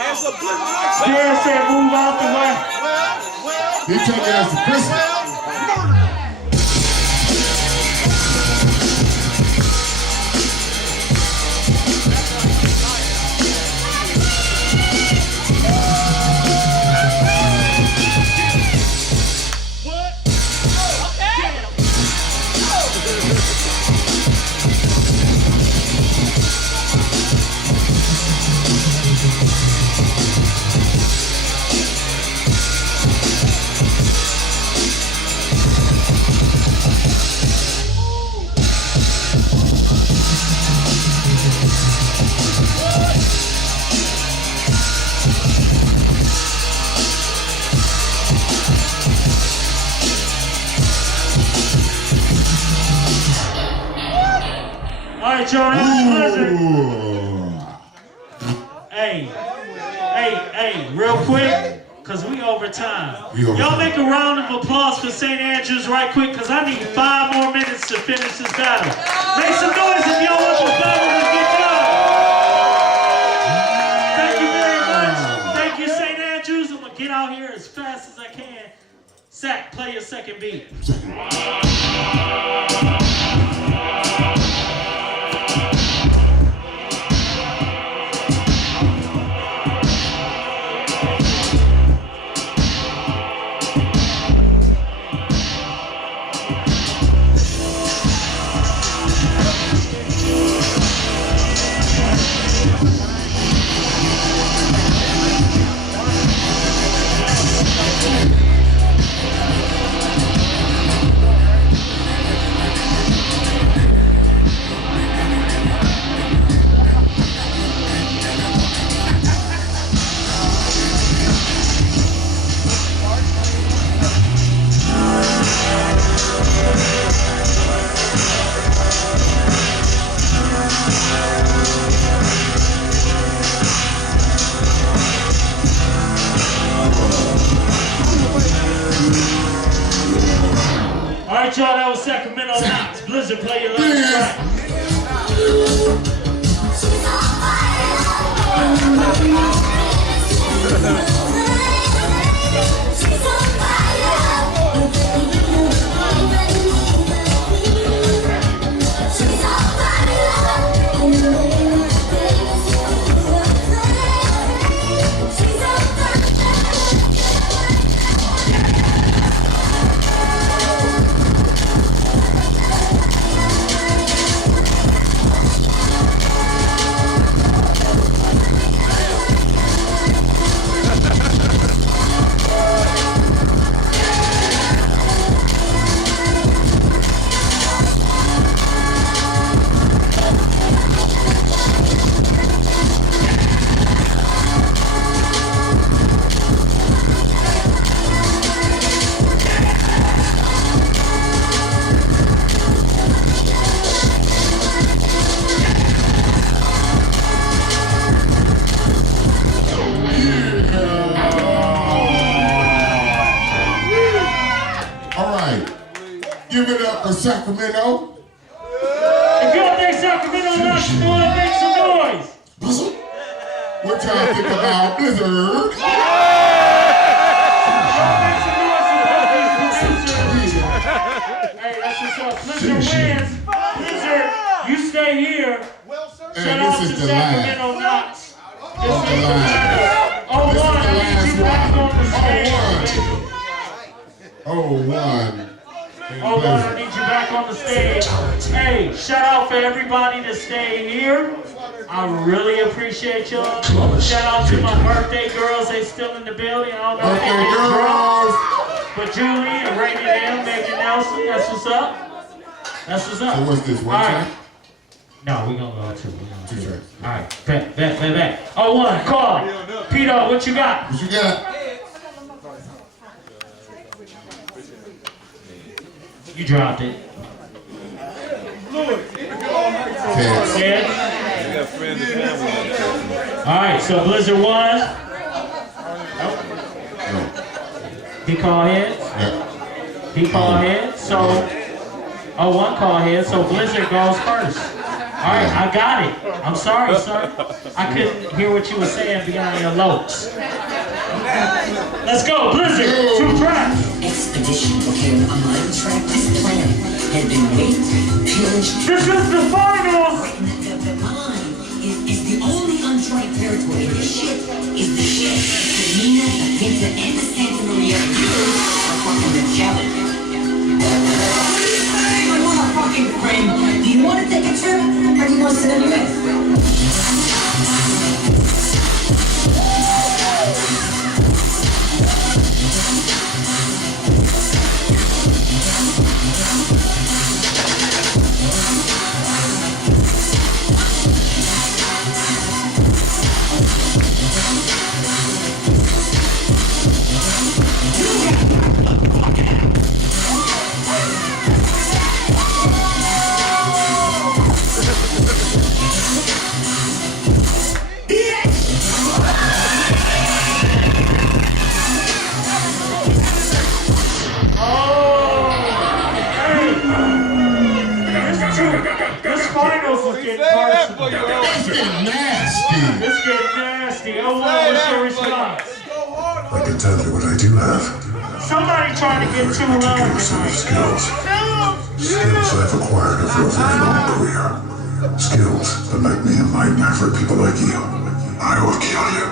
Darren said move out the way. He taking us to prison. All right, y'all, that was Blizzard. Hey, real quick, because we over time. Y'all make a round of applause for St. Andrews right quick, because I need 5 more minutes to finish this battle. Make some noise if y'all want the battle to get done. Thank you very much. Thank you, St. Andrews. I'm going to get out here as fast as I can. Sack, play your second beat. All right, y'all, that was Sacramento Knox. Blizzard, play your last track. Give it up for Sacramento. If y'all think Sacramento Knox is going to make some noise. Blizzard. What y'all think about Blizzard? Hey, that's what's up. Blizzard wins. Blizzard, you stay here. Shout out to Sacramento Knox. This is the last. Oh, one, I need you back on the stage. Oh, one. Oh, Lord, I need you back on the stage. Hey, shout out for everybody to stay here. I really appreciate y'all. Shout out to my birthday girls. They still in the building. I don't know if they're girls. But Julie and Rainy Nail, Megan Nelson, that's what's up. That's what's up. So what's this, one track? No, we're going to go two. Two tracks. All right, back. Oh, one, call. Peter, what you got? What you got? You dropped it. Ted. Alright, so Blizzard won. Nope. No. He called heads. Yeah. He called heads. So, oh, one call head. So Blizzard goes first. Alright, I got it. I'm sorry, sir. I couldn't hear what you were saying beyond your notes. Let's go, Blizzard! 2 tracks! Expedition became a mind track. This plan had been raped, pillaged. This is the finals! The mind is the only untried territory. The shit is the shit. The Nina, the Pinta, and the Santa Maria. You are fucking the challenge. I want a fucking friend. Do you want to take a trip, or do you want to sit on your ass? It's getting nasty. Oh, what's your response? I can tell you what I do have. Somebody trying to get too low tonight. Skills. Skills I've acquired over a very long career. Skills that make me a nightmare for people like you. I will kill you.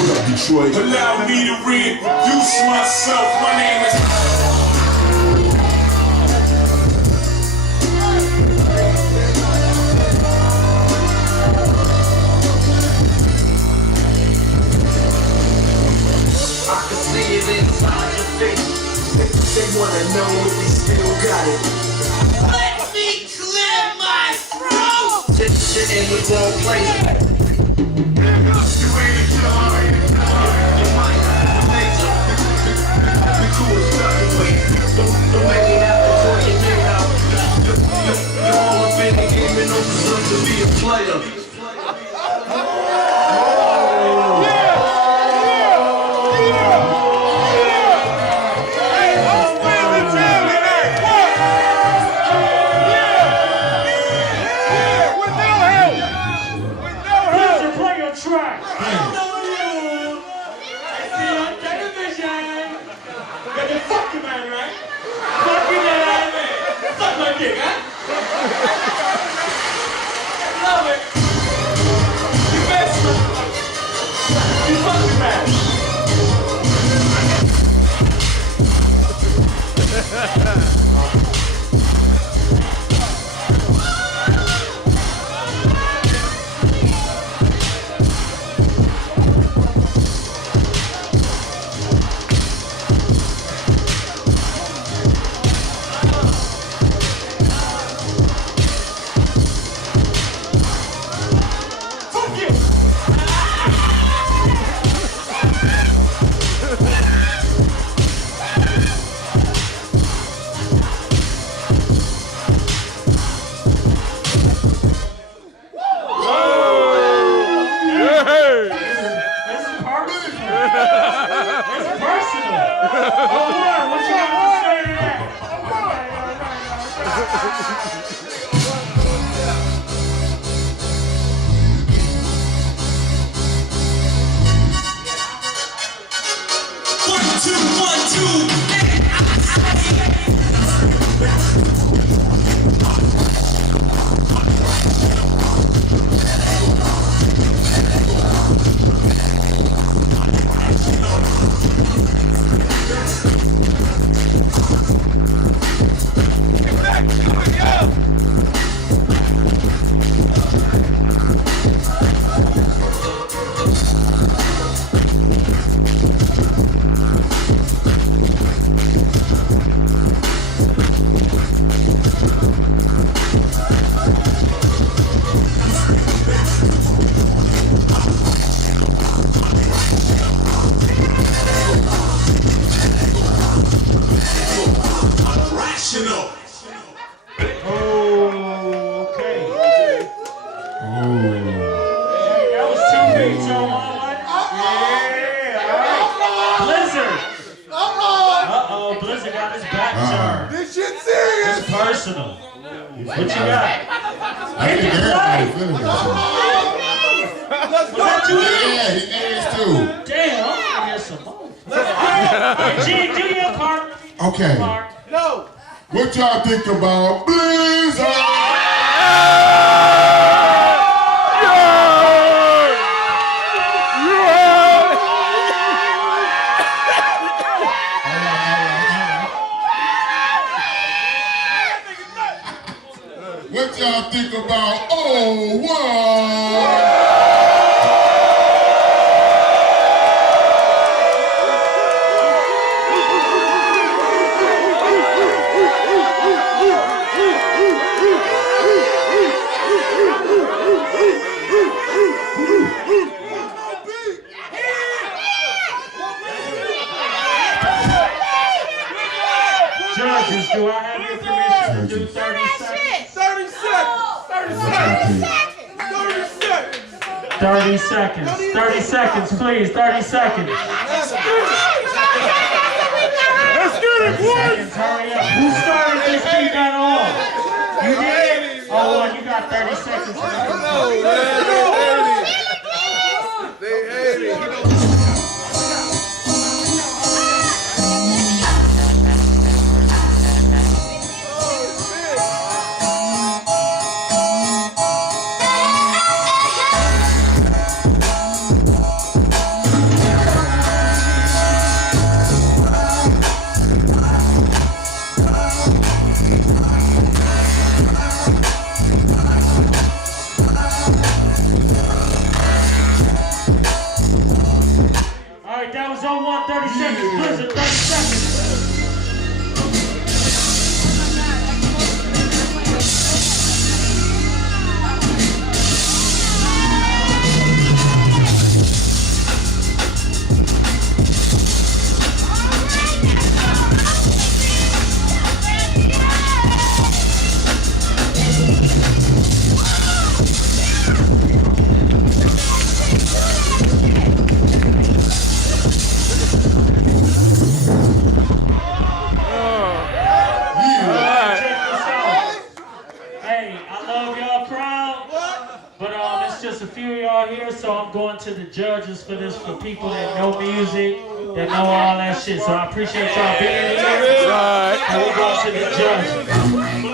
What up, Detroit? Allow me to reintroduce myself. My name is... They wanna know if we still got it. Let me clear my throat! Shit in the wrong place. You ain't a killer, Your mind, the major. The crew is stuck away. Don't make me have to pull your name out. You're all up in the game and no deserve to be a player. This shit serious. It's personal. What you got? I think everybody feeling that Was that you? Yeah, he is too. Damn, I'm gonna hear some more. Hey, G, do your part. Okay. No. What y'all think about Blizzard? What y'all think about Oh, Judges, do I have your permission to do 30 seconds? 30 seconds. 30 seconds. 30 seconds, please. 30 seconds. Let's get it, boys! Hurry up. Who started this? Keep that on. You did? Oh, well, you got 30 seconds. They hate it. All right, that was 01, 30 seconds. Blizzard, 30 seconds. Just a few of y'all here, so I'm going to the judges for this, for people that know music, that know all that shit. So I appreciate y'all being here. And we're going to the judges.